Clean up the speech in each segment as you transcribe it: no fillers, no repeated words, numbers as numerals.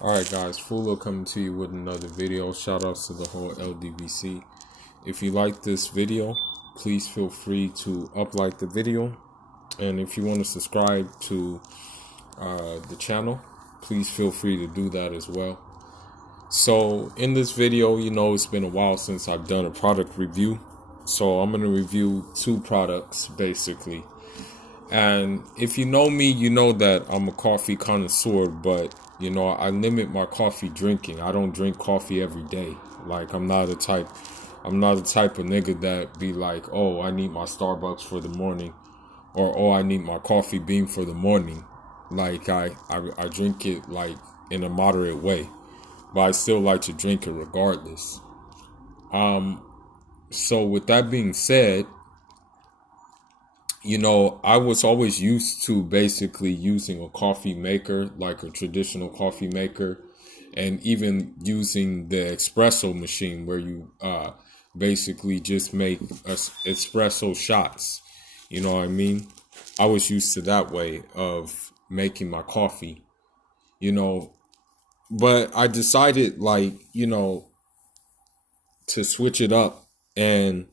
Alright guys, Fula coming to you with another video. Shout outs to the whole LDVC. If you like this video, please feel free to like the video. And if you want to subscribe to the channel, please feel free to do that as well. So in this video, it's been a while since I've done a product review. So I'm going to review two products basically. And if you know me, you know that I'm a coffee connoisseur, but I limit my coffee drinking. I don't drink coffee every day. Like I'm not the type of nigga that be like, oh, I need my Starbucks for the morning, or oh, I need my coffee bean for the morning. Like I drink it like in a moderate way, but I still like to drink it regardless. So with that being said, I was always used to basically using a coffee maker, like a traditional coffee maker, and even using the espresso machine where you basically just make espresso shots. You know what I mean? I was used to that way of making my coffee, but I decided to switch it up, and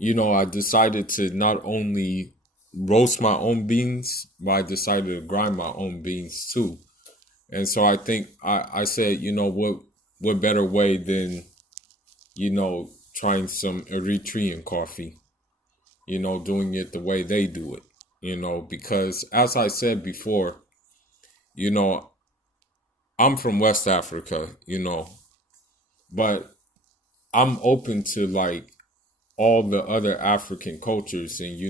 I decided to not only roast my own beans, but I decided to grind my own beans too. And so I think I said, what better way than, trying some Eritrean coffee, doing it the way they do it, because as I said before, I'm from West Africa, but I'm open to like all the other African cultures, and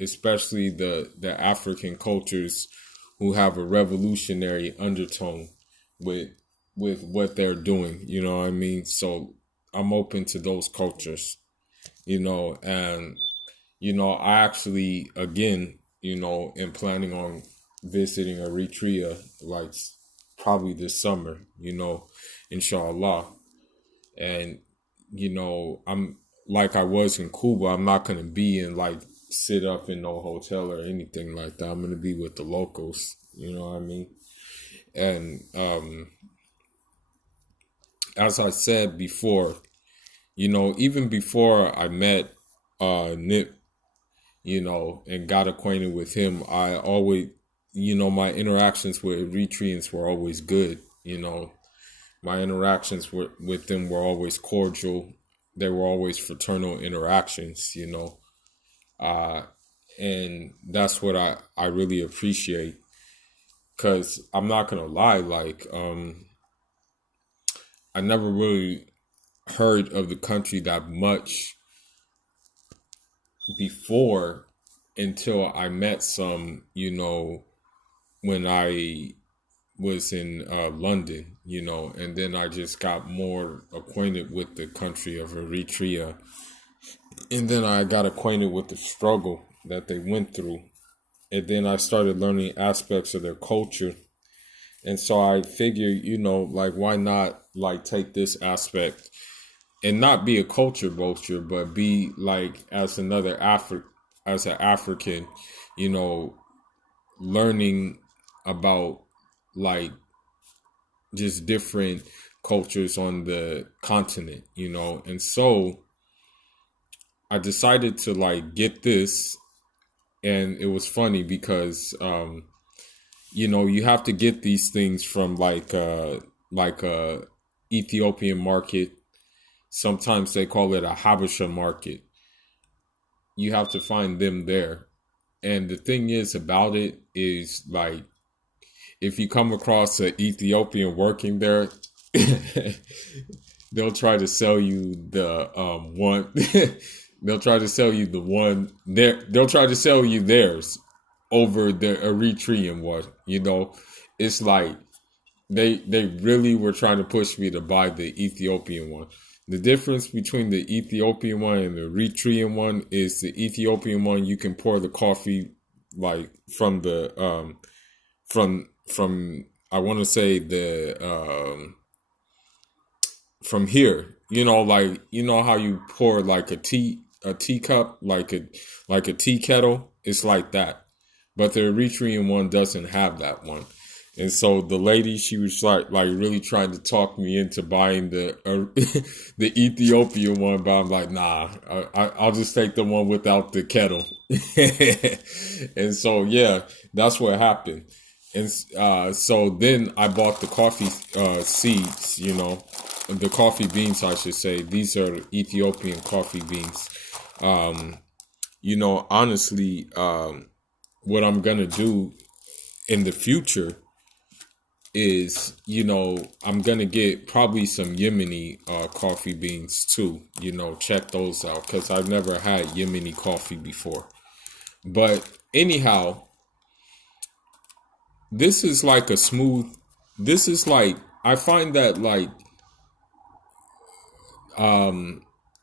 especially the African cultures who have a revolutionary undertone with what they're doing, you know what I mean? So I'm open to those cultures, and I actually again, am planning on visiting Eritrea like probably this summer, inshallah. And I'm like I was in Cuba. I'm not going to be in like sit up in no hotel or anything like that. I'm going to be with the locals, you know what I mean? And as I said before, even before I met Nip, and got acquainted with him, I always, my interactions with Eritreans were always good, my interactions with them were always cordial. They were always fraternal interactions, and that's what I really appreciate. Because I'm not going to lie, like, I never really heard of the country that much before until I met some, when I was in London, and then I just got more acquainted with the country of Eritrea. And then I got acquainted with the struggle that they went through. And then I started learning aspects of their culture. And so I figured, like, why not, like, take this aspect and not be a culture vulture, but be, like, as an African, learning about, like, just different cultures on the continent, and so I decided to like get this. And it was funny because you have to get these things from like a Ethiopian market. Sometimes they call it a Habesha market. You have to find them there. And the thing is about it is like, if you come across an Ethiopian working there, they'll try to sell you the one. They'll try to sell you the one. They'll try to sell you theirs over the Eritrean one. It's like they really were trying to push me to buy the Ethiopian one. The difference between the Ethiopian one and the Eritrean one is the Ethiopian one, you can pour the coffee like from the from I want to say the from here, like how you pour like a teacup, like a tea kettle. It's like that, but the Eritrean one doesn't have that one. And so the lady, she was like really trying to talk me into buying the the Ethiopian one, but I'm like, nah, I'll just take the one without the kettle. And so yeah, that's what happened. And so then I bought the coffee seeds, the coffee beans, I should say. These are Ethiopian coffee beans. Honestly, what I'm gonna do in the future is, I'm gonna get probably some Yemeni coffee beans too. Check those out because I've never had Yemeni coffee before. But anyhow, this is like a smooth. This is like, I find that like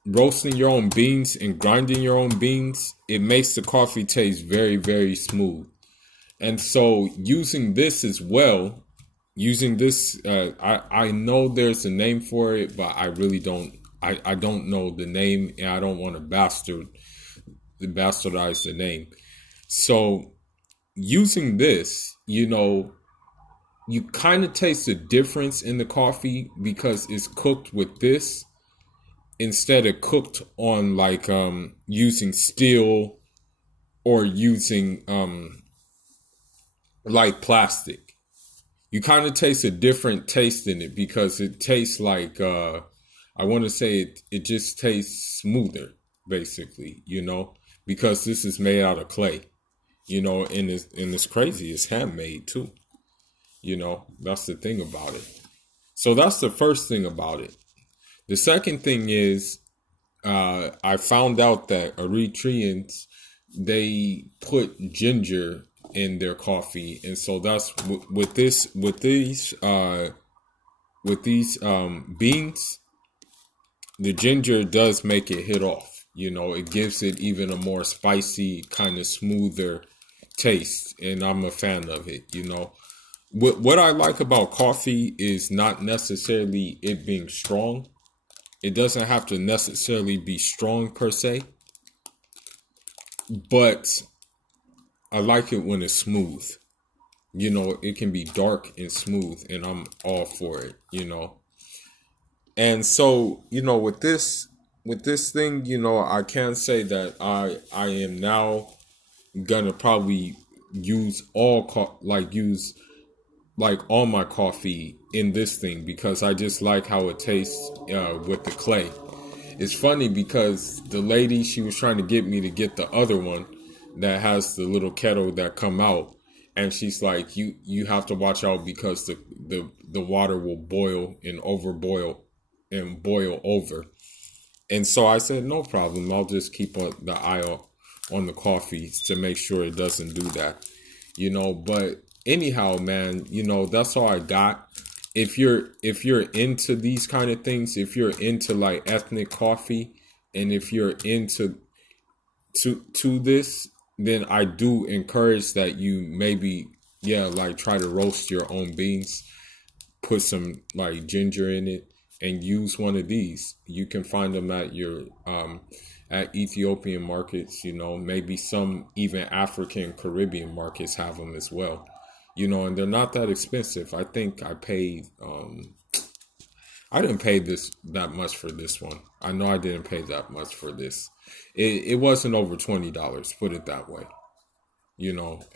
roasting your own beans and grinding your own beans, it makes the coffee taste very, very smooth. And so using this as well, using this, I know there's a name for it, but I really don't. I don't know the name, and I don't want to bastardize the name. So using this, you kind of taste the difference in the coffee because it's cooked with this instead of cooked on like using steel or using like plastic. You kind of taste a different taste in it because it tastes like I want to say it just tastes smoother, basically, because this is made out of clay, and it's crazy. It's handmade too. That's the thing about it. So that's the first thing about it. The second thing is I found out that Eritreans, they put ginger in their coffee, and so that's with these beans, the ginger does make it hit off. It gives it even a more spicy, kind of smoother taste, and I'm a fan of it. What I like about coffee is not necessarily it being strong. It doesn't have to necessarily be strong per se, but I like it when it's smooth. It can be dark and smooth, and I'm all for it, And so, with this thing, I can say that I am now gonna probably use use like all my coffee in this thing because I just like how it tastes with the clay. It's funny because the lady, she was trying to get me to get the other one that has the little kettle that come out, and she's like, you have to watch out because the water will boil and overboil and boil over. And so I said, no problem, I'll just keep the eye on the coffee to make sure it doesn't do that. But anyhow, man, that's all I got. If you're into these kind of things, if you're into like ethnic coffee, and if you're into to this, then I do encourage that you maybe like try to roast your own beans, put some like ginger in it, and use one of these. You can find them at your at Ethiopian markets, maybe some even African Caribbean markets have them as well. And they're not that expensive. I think I paid I didn't pay that much for this one. I know I didn't pay that much for this. It wasn't over $20, put it that way.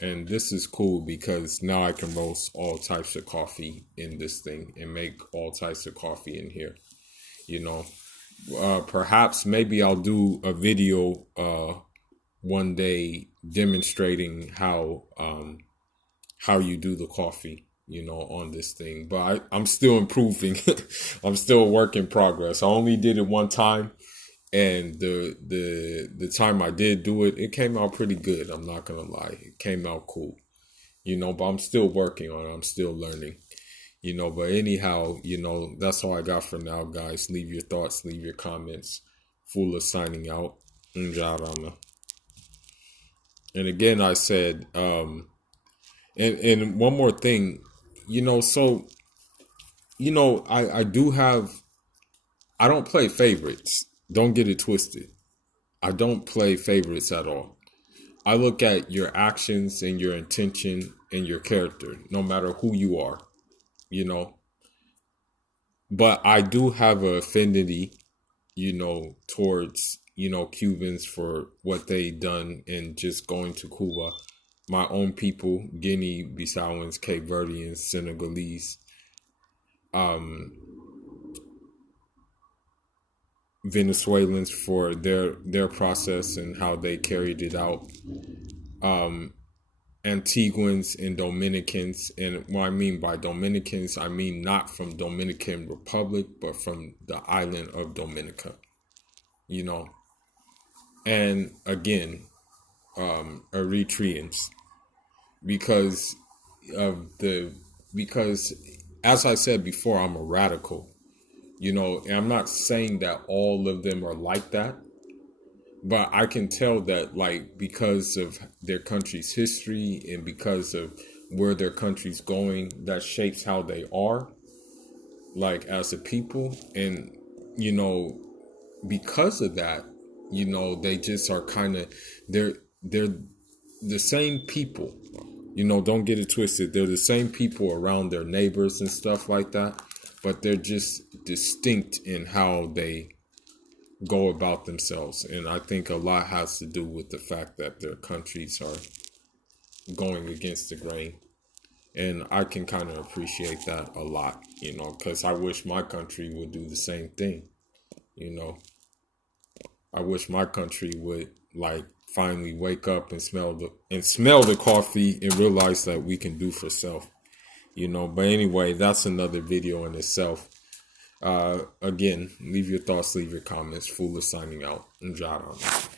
And this is cool because now I can roast all types of coffee in this thing and make all types of coffee in here. Perhaps maybe I'll do a video one day demonstrating how you do the coffee, on this thing. But I'm still improving. I'm still a work in progress. I only did it one time, and the time I did do it, it came out pretty good. I'm not gonna lie, it came out cool. But I'm still working on it. I'm still learning. But anyhow, that's all I got for now, guys. Leave your thoughts, leave your comments. Fula signing out. Njarama. And again, I said, and one more thing, so, I do have, I don't play favorites. Don't get it twisted. I don't play favorites at all. I look at your actions and your intention and your character, no matter who you are, you know. But I do have an affinity, towards, Cubans for what they done and just going to Cuba. My own people, Guinea, Bissauans, Cape Verdeans, Senegalese, Venezuelans for their process and how they carried it out. Antiguans and Dominicans, and what I mean by Dominicans, I mean not from Dominican Republic, but from the island of Dominica, and again, Eritreans, because because as I said before, I'm a radical, and I'm not saying that all of them are like that, but I can tell that, like, because of their country's history and because of where their country's going, that shapes how they are, like, as a people. And, because of that, they just are kind of, they're the same people, don't get it twisted. They're the same people around their neighbors and stuff like that, but they're just distinct in how they go about themselves. And I think a lot has to do with the fact that their countries are going against the grain. And I can kind of appreciate that a lot, because I wish my country would do the same thing. I wish my country would, like, finally wake up and smell the coffee and realize that we can do for self. But anyway, that's another video in itself. Again, leave your thoughts, leave your comments. Fula signing out. And Jada.